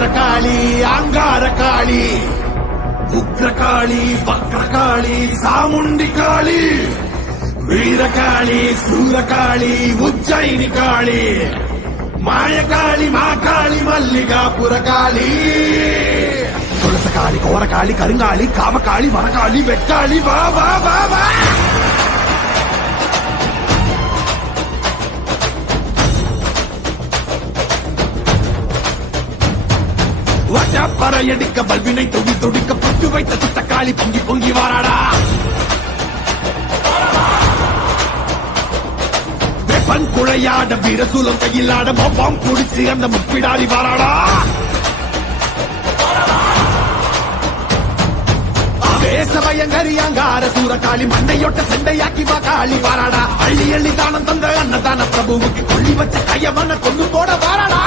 பத்ரகாளி அங்காரகாளி உக்ரகாளி வக்ரகாளி சாமுண்டி காளி வீரகாளி சூரகாளி உஜ்ஜயினி காளி மாயகாளி மாகாளி மல்லிகாபுரகாளி துளசகாளி கோரகாளி கருங்காளி காமகாளி மரகாளி வெக்காளி வா வா வா வா பறையடிக்க பல்வினை துடி துடிக்க புட்டு வைத்த சுத்தக்காளி பொங்கி பொங்கி வாராடா வெப்பன் குழையாட வீரசூலம் கையிலாட மொப்பம் குடிச்சு அந்த முப்பிடாடி வாராடா ஆவேசபயங்கரி அங்கார சூரகாளி மண்டையொட்ட செண்டையாக்கி வா காளி வாராடா அள்ளி அள்ளி தானம் தந்த அன்னதான பிரபுவுக்கு கொள்ளி வச்ச கையவன கொண்டு போட வாராடா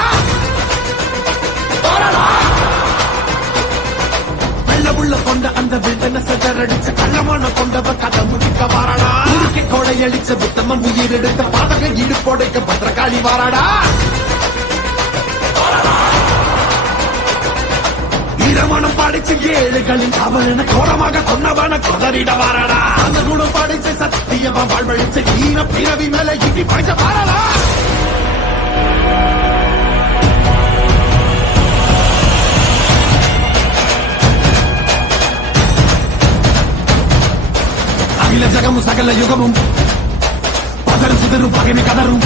உள்ள கொண்ட அந்த வில்தன சதரடிச்ச கள்ளமான கொண்டவ கதை முடிக்க வாராடா உருக்கி கொடையடிச்ச புத்தமன் உயிர் எடுத்த பாதக இடுப்போடைக்க பத்ரகாளி வாராடா ஈரமனம் பாடிச்சு ஏழுகளின் காவலன கோரமாக கொன்னவன கொதறிட வாராடா அந்த குணம் பாடிச்ச சத்தியமா வாழ்வழிச்ச ஈன பிறவி மேல இட்டி பாய்ச்ச வாராடா அகில ஜகமும் சகல யுகமும் பதரும் சிதறும் பகைமை கதரும்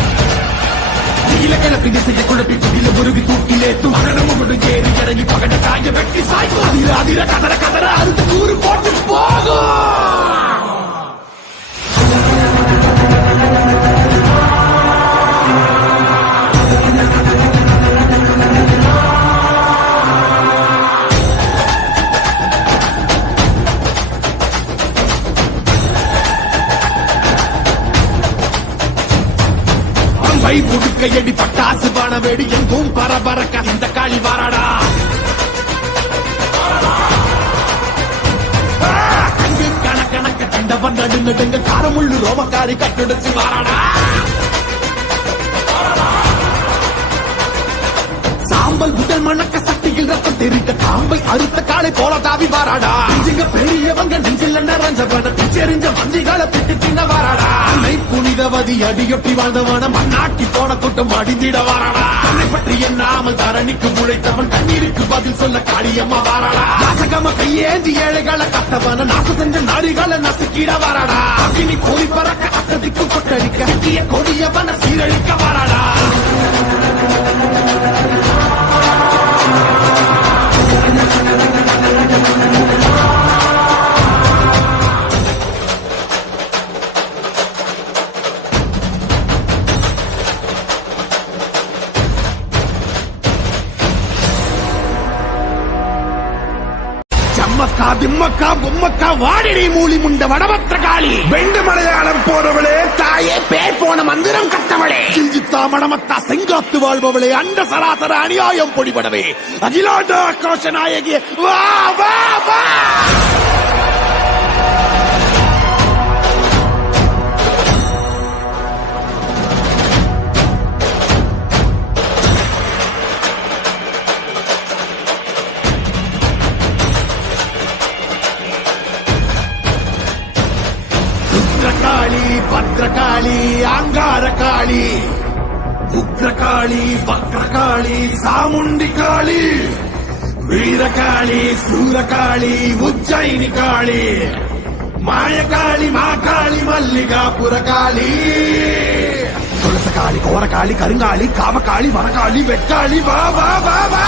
கிழக்கு திசையை குழப்பி துடில முருகி தூக்கிலேத்தும் அகடமும் ஏறி இறங்கி பகட காய வெட்டி சாய்க்கும் அதிர அதிர கதற கதற அறுத்து கூறு போட்டு போகும் புடுக்கையடி பட்டாசு பானவேடி எங்கும் பரபரக்க இந்த காளி வாராடா கங்கு கணக்கணக்க கண்டவன் நடு நடுங்க காரமுள்ளு ரோமக்காரி கட்டுடைச்சு வாராடா சாம்பல் உடல் மணக்க சக்தியில் ரத்தம் தெரிந்த காம்பை அறுத்த காலை போல தாவி வாராடா இங்க பெரியவங்க நெஞ்சில் நிறைஞ்சவன பிச்செறிஞ்ச மந்திகளை பிட்டு தின்ன வாராடா புனிதவதி அடியொட்டி வாழ்ந்தவன மண்ணாக்கி போன கூட்டம் அடிந்திட வாராடா தன்னை பற்றி எண்ணாமல் தரணிக்கு உழைத்தவன் கண்ணீருக்கு பதில் சொல்ல காளியம்மா வாராடா நாசகம கையேந்தி ஏழைகளை கட்டவன நாச செஞ்ச நாடிகளை நசுக்கிட வாராடா அக்கினி கோரி பறக்க அக்கதிக்கு கொட்டடிக்க சிக்கிய கொடியவன சீரழிக்க வாராடா திம்மக்கா பொம்மக்கா வாடிடை மூலி முண்ட வடபத்திரகாளி வெண்டு மலையாளம் போனவளே தாயே பேர் போன மந்திரம் கட்டவளே கிஞ்சித்தா மடமத்தா செங்காத்து வாழ்பவளே அண்ட சராசர அநியாயம் பொடிபடவே அகிலாண்ட ஆக்ரோஷ நாயகி வா வா வா பத்ரகாளி அங்காரகாளி உக்ரகாளி வக்ரகாளி சாமுண்டி காளி வீரகாளி சூரகாளி உஜ்ஜயினி காளி மாயகாளி மாகாளி மல்லிகாபுரகாளி துளசகாளி கோரகாளி கருங்காளி காமகாளி மரகாளி வெக்காளி வா வா வா வா